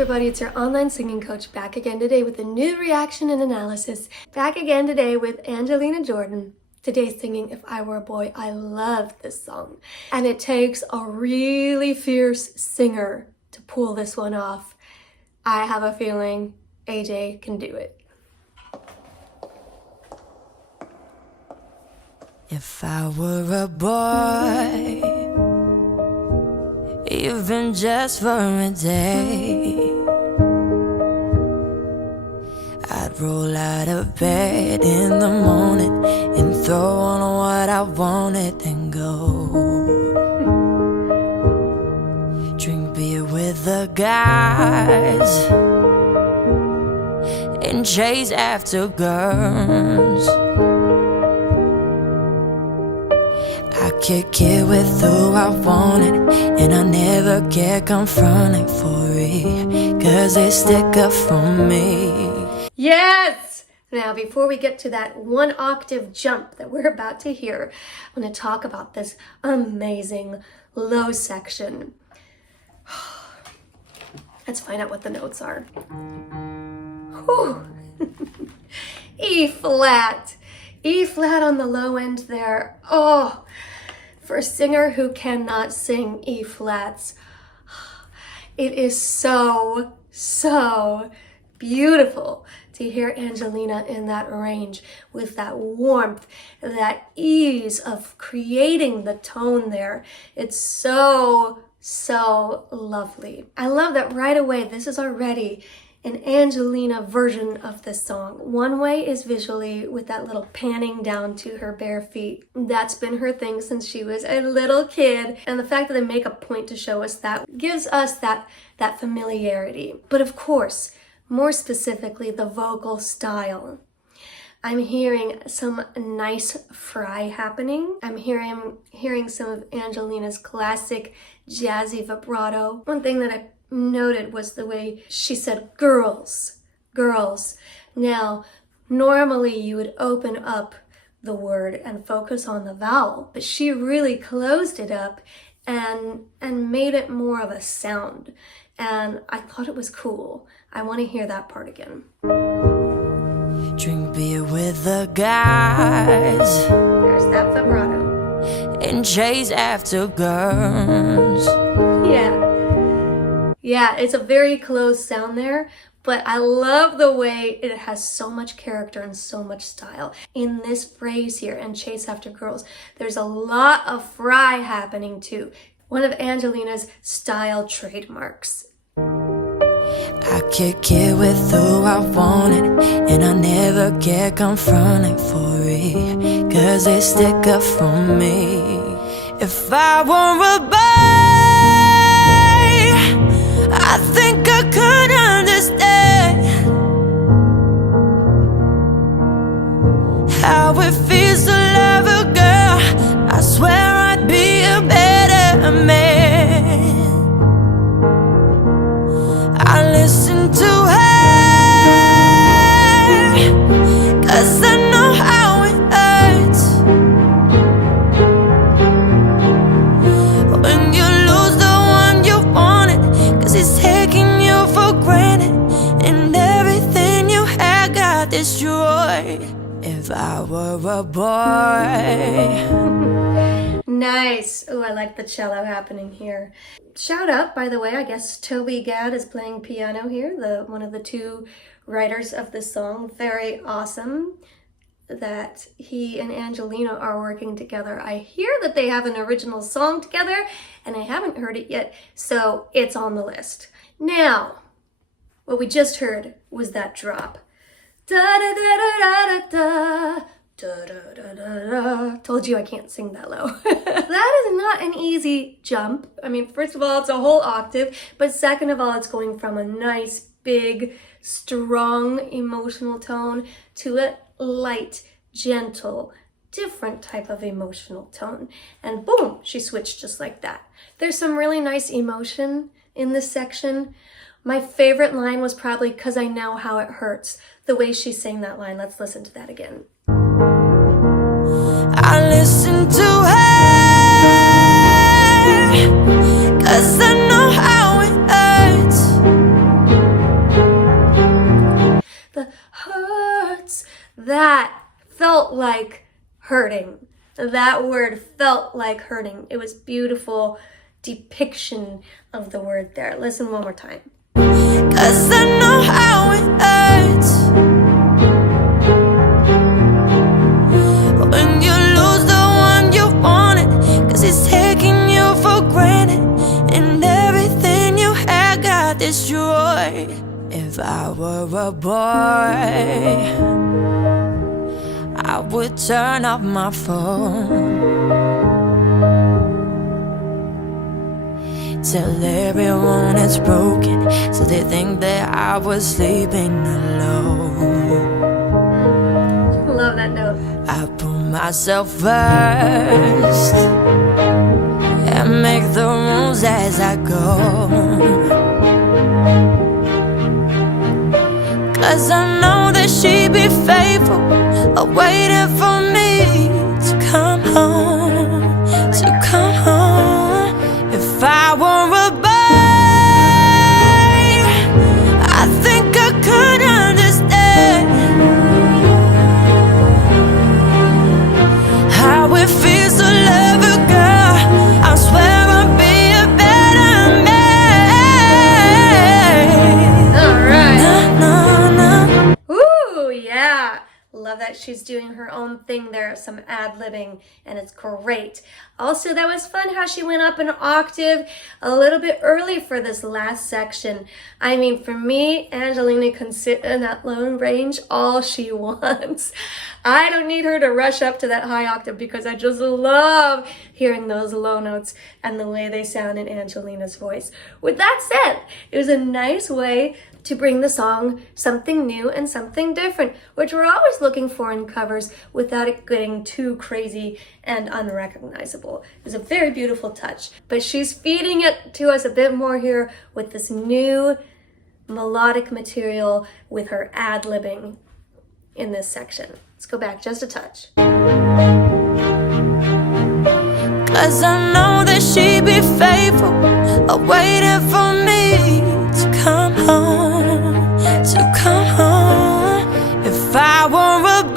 everybody, it's your online singing coach back again today with a new reaction and analysis. Back again today with Angelina Jordan. Today's singing If I Were a Boy. I love this song. And it takes a really fierce singer to pull this one off. I have a feeling AJ can do it. If I were a boy, even just for a day, I'd roll out of bed in the morning and throw on what I wanted and go drink beer with the guys and chase after girls. I kick it with who I wanted, and I never get confronted for it, 'cause they stick up for me. Yes! Now, before we get to that one octave jump that we're about to hear, I'm going to talk about this amazing low section. Let's find out what the notes are. Whew. E flat. E flat on the low end there. Oh, for a singer who cannot sing E flats, it is so beautiful to hear Angelina in that range with that warmth, that ease of creating the tone there. It's so lovely. I love that right away this is already an Angelina version of this song. One way is visually with that little panning down to her bare feet. That's been her thing since she was a little kid, and the fact that they make a point to show us that gives us that familiarity. But of course, more specifically, the vocal style. I'm hearing some nice fry happening. I'm hearing some of Angelina's classic jazzy vibrato. One thing that I noted was the way she said girls, girls. Now, normally you would open up the word and focus on the vowel, but she really closed it up and made it more of a sound. And I thought it was cool. I want to hear that part again. Drink beer with the guys. There's that vibrato. And chase after girls. Yeah, it's a very close sound there, but I love the way it has so much character and so much style. In this phrase here, and chase after girls, there's a lot of fry happening too. One of Angelina's style trademarks. I kick it with who I wanted, and I never get confronted for it, 'cause they stick up for me. If I were a boy, I think I could understand how it feels to love a girl. I swear I'd be a better man. I listen to her, 'cause I know how it hurts when you lose the one you wanted, 'cause he's taking you for granted, and everything you had got destroyed. If I were a boy. Nice. Oh, I like the cello happening here. Shout out, by the way, I guess Toby is playing piano here, one of the two writers of this song. Very awesome that he and Angelina are working together. I hear that they have an original song together, and I haven't heard it yet, so it's on the list. Now, what we just heard was that drop. Da-da-da-da-da-da-da. Da-da-da-da-da. Told you I can't sing that low. That is not an easy jump. I mean, first of all, it's a whole octave, but second of all, it's going from a nice, big, strong, emotional tone to a light, gentle, different type of emotional tone. And boom, she switched just like that. There's some really nice emotion in this section. My favorite line was probably "'Cause I Know How It Hurts." The way she sang that line. Let's listen to that again. I listen to her, 'cause I know how it hurts felt like hurting. That word felt like hurting. It was beautiful depiction of the word there. Listen one more time. 'Cause I know how it hurts when you lose the one you wanted, 'cause it's taking you for granted, and everything you had got destroyed. If I were a boy, I would turn off my phone, tell everyone it's broken, so they think that I was sleeping alone. Love that note. I put myself first and make the rules as I go, 'cause I know that she'd be faithful, waiting for me to come home, to come home. If I were a boy, I think I could understand how it feels to love a girl. I swear I'll be a better man. All right. No, no, no. Ooh, yeah. Love that she's doing her own thing there, some ad-libbing, and it's great. Also, that was fun how she went up an octave a little bit early for this last section. I mean, for me, Angelina can sit in that low range all she wants. I don't need her to rush up to that high octave because I just love hearing those low notes and the way they sound in Angelina's voice. With that said, it was a nice way to bring the song something new and something different, which we're always looking for in covers without it getting too crazy and unrecognizable. It was a very beautiful touch, but she's feeding it to us a bit more here with this new melodic material with her ad-libbing in this section. Let's go back just a touch. 'Cause I know that she'd be faithful, waiting for me to come home, to come home. If I were a boy,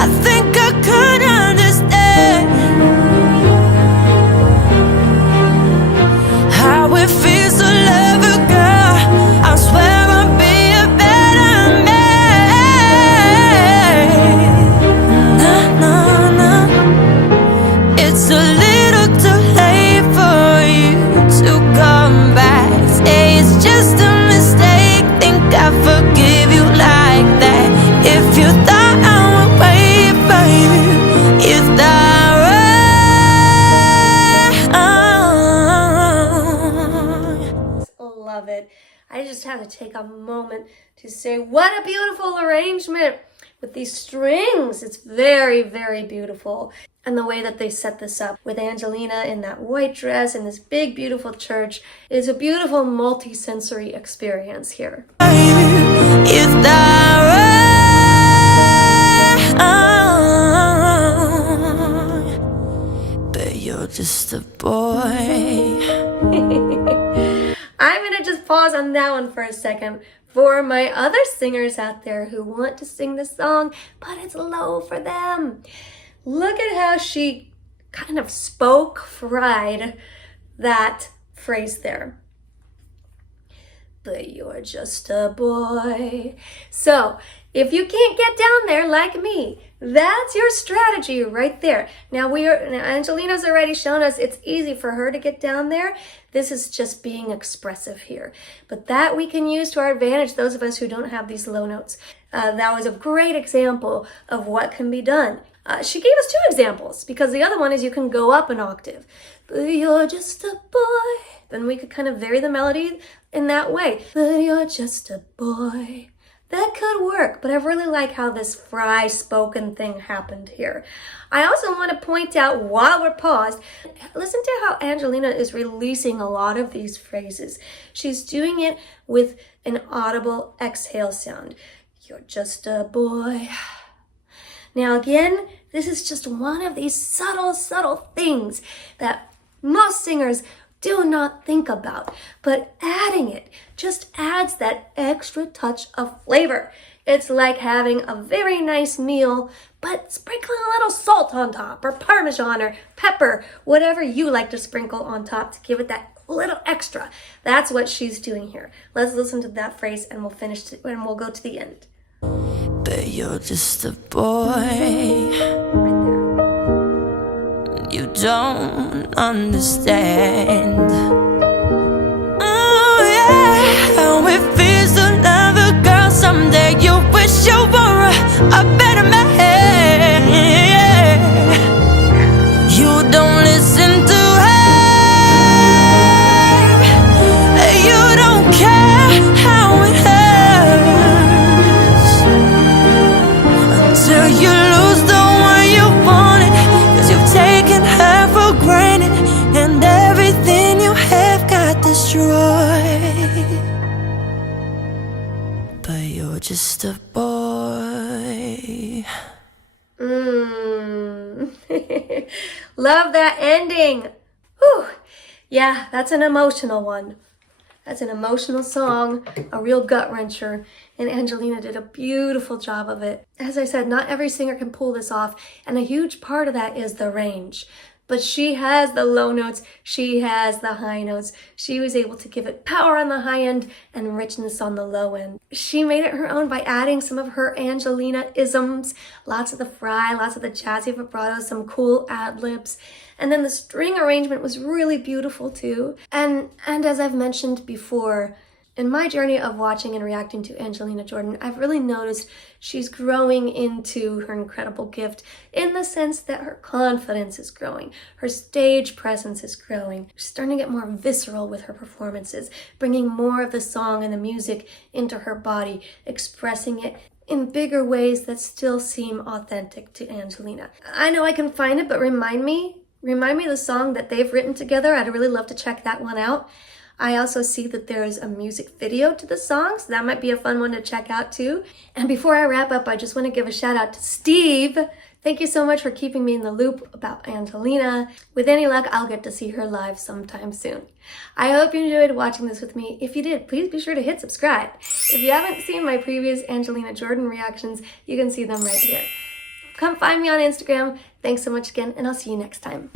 I think I could understand how it feels to love a girl. I swear I'll be a better man. No, no, no. It's a little too late for you to come back. Say it's just a mistake, think I forgive you like that. If you thought I would wait for you, is that wrong? Love it. I just have to take a moment to say what a beautiful arrangement with these strings. It's very, very beautiful. And the way that they set this up with Angelina in that white dress in this big, beautiful church is a beautiful multi-sensory experience here. Is that wrong? But you're just a boy. I'm gonna just pause on that one for a second for my other singers out there who want to sing this song, but it's low for them. Look at how she kind of spoke fried that phrase there. But you're just a boy. So if you can't get down there like me, that's your strategy right there. Now Angelina's already shown us it's easy for her to get down there. This is just being expressive here. But that we can use to our advantage, those of us who don't have these low notes. That was a great example of what can be done. She gave us two examples because the other one is you can go up an octave. But you're just a boy. Then we could kind of vary the melody in that way. But you're just a boy. That could work, but I really like how this fry spoken thing happened here. I also want to point out while we're paused, listen to how Angelina is releasing a lot of these phrases. She's doing it with an audible exhale sound. You're just a boy. Now again, this is just one of these subtle things that most singers do not think about, but adding it just adds that extra touch of flavor. It's like having a very nice meal, but sprinkling a little salt on top, or Parmesan, or pepper, whatever you like to sprinkle on top to give it that little extra. That's what she's doing here. Let's listen to that phrase and we'll finish it, and we'll go to the end. But you're just a boy. Right there. You don't understand. Oh yeah, how it feels to love a girl someday. You wish you were a better man. You don't listen to her. You don't care how it hurts until you lose the one you wanted. 'Cause you've taken her for granted, and everything you have got destroyed. But you're just a boy. Love that ending. Whew. Yeah, that's an emotional one. That's an emotional song, a real gut wrencher, and Angelina did a beautiful job of it. As I said, not every singer can pull this off, and a huge part of that is the range. But she has the low notes, she has the high notes. She was able to give it power on the high end and richness on the low end. She made it her own by adding some of her Angelina-isms, lots of the fry, lots of the jazzy vibrato, some cool ad-libs. And then the string arrangement was really beautiful too. And as I've mentioned before, in my journey of watching and reacting to Angelina Jordan, I've really noticed she's growing into her incredible gift in the sense that her confidence is growing, her stage presence is growing. She's starting to get more visceral with her performances, bringing more of the song and the music into her body, expressing it in bigger ways that still seem authentic to Angelina. I know I can find it, but remind me the song that they've written together. I'd really love to check that one out. I also see that there is a music video to the song, so that might be a fun one to check out too. And before I wrap up, I just want to give a shout out to Steve. Thank you so much for keeping me in the loop about Angelina. With any luck, I'll get to see her live sometime soon. I hope you enjoyed watching this with me. If you did, please be sure to hit subscribe. If you haven't seen my previous Angelina Jordan reactions, you can see them right here. Come find me on Instagram. Thanks so much again, and I'll see you next time.